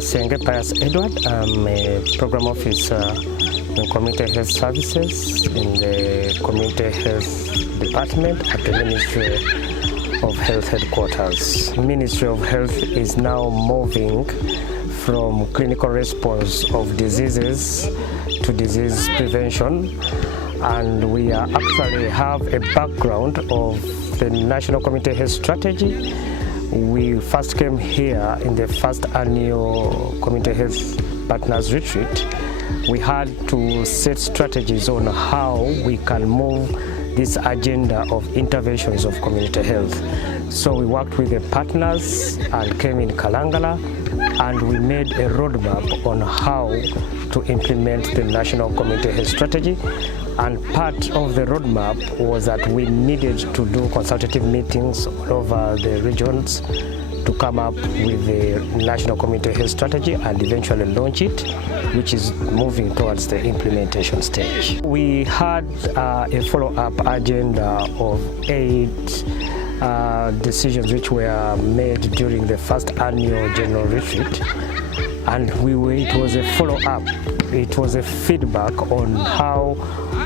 Senge Pius Edward. I'm a program officer in Community Health Services in the Community Health Department at the Ministry of Health headquarters. Ministry of Health is now moving from clinical response of diseases to disease prevention, and we actually have a background of the National Community Health Strategy. We first came here in the first annual Community Health Partners Retreat. We had to set strategies on how we can move this agenda of interventions of community health. So we worked with the partners and came in Kalangala, and we made a roadmap on how to implement the National Community Health Strategy. And part of the roadmap was that we needed to do consultative meetings all over the regions to come up with the National Community Health Strategy and eventually launch it, which is moving towards the implementation stage. We had a follow-up agenda of 8 decisions which were made during the first annual general retreat, and it was a follow-up. It was a feedback on how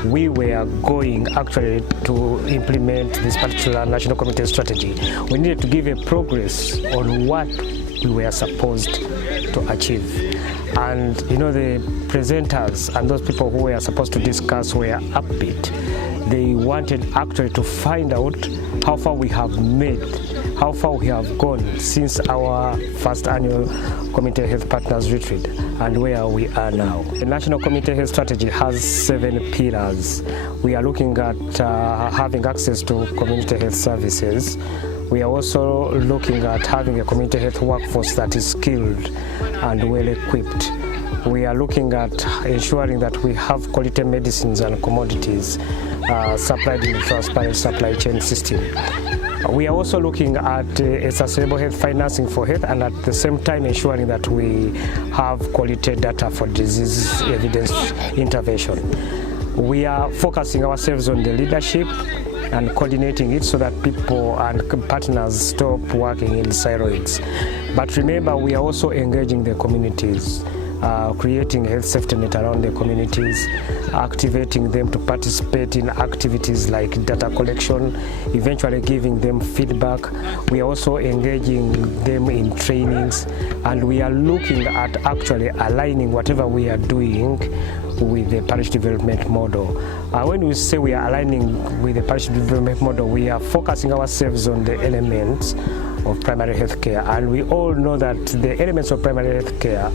we were going actually to implement this particular National Community Strategy. We needed to give a progress on what we were supposed to achieve. And you know, the presenters and those people who were supposed to discuss were upbeat. They wanted actually to find out how far we have made, how far we have gone since our first annual Community Health Partners Retreat and where we are now. The National Community Health Strategy has 7 pillars. We are looking at having access to community health services. We are also looking at having a community health workforce that is skilled and well equipped. We are looking at ensuring that we have quality medicines and commodities supplied in a transparent supply chain system. We are also looking at a sustainable health financing for health, and at the same time ensuring that we have quality data for disease evidence intervention. We are focusing ourselves on the leadership and coordinating it so that people and partners stop working in silos. But remember, we are also engaging the communities, creating health safety net around the communities, activating them to participate in activities like data collection, eventually giving them feedback. We are also engaging them in trainings, and we are looking at actually aligning whatever we are doing with the parish development model. When we say we are aligning with the parish development model, we are focusing ourselves on the elements of primary health care, and we all know that the elements of primary health care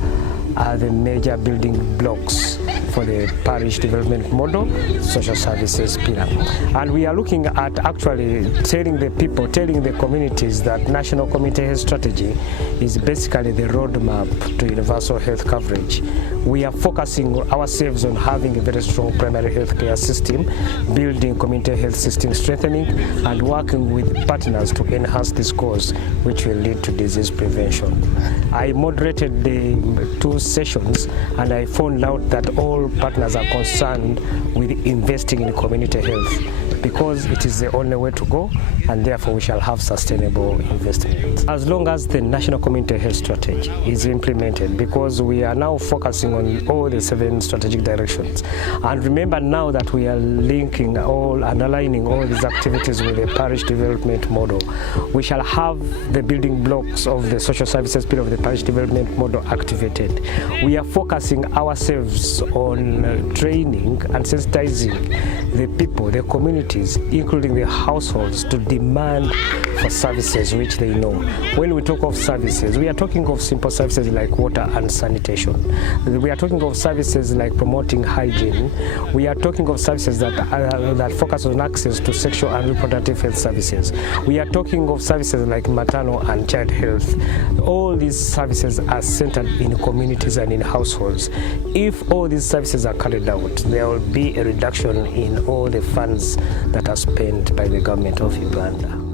are the major building blocks for the parish development model, social services pillar. And we are looking at actually telling the people, telling the communities that National Community Health Strategy is basically the roadmap to universal health coverage. We are focusing ourselves on having a very strong primary health care system, building community health system strengthening, and working with partners to enhance this course, which will lead to disease prevention. I moderated the 2 sessions, and I found out that all partners are concerned with investing in community health because it is the only way to go, and therefore we shall have sustainable investment. As long as the National Community Health Strategy is implemented, because we are now focusing on all the 7 strategic directions. And remember now that we are linking all and aligning all these activities with the parish development model, we shall have the building blocks of the social services pillar of the parish development model activated. We are focusing ourselves on training and sensitizing the people, the communities, including the households, to demand for services which they know. When we talk of services, we are talking of simple services like water and sanitation. We are talking of services like promoting hygiene. We are talking of services that focus on access to sexual and reproductive health services. We are talking of services like maternal and child health. All these services are centered in communities and in households. If all these services are carried out, there will be a reduction in all the funds that are spent by the government of Uganda.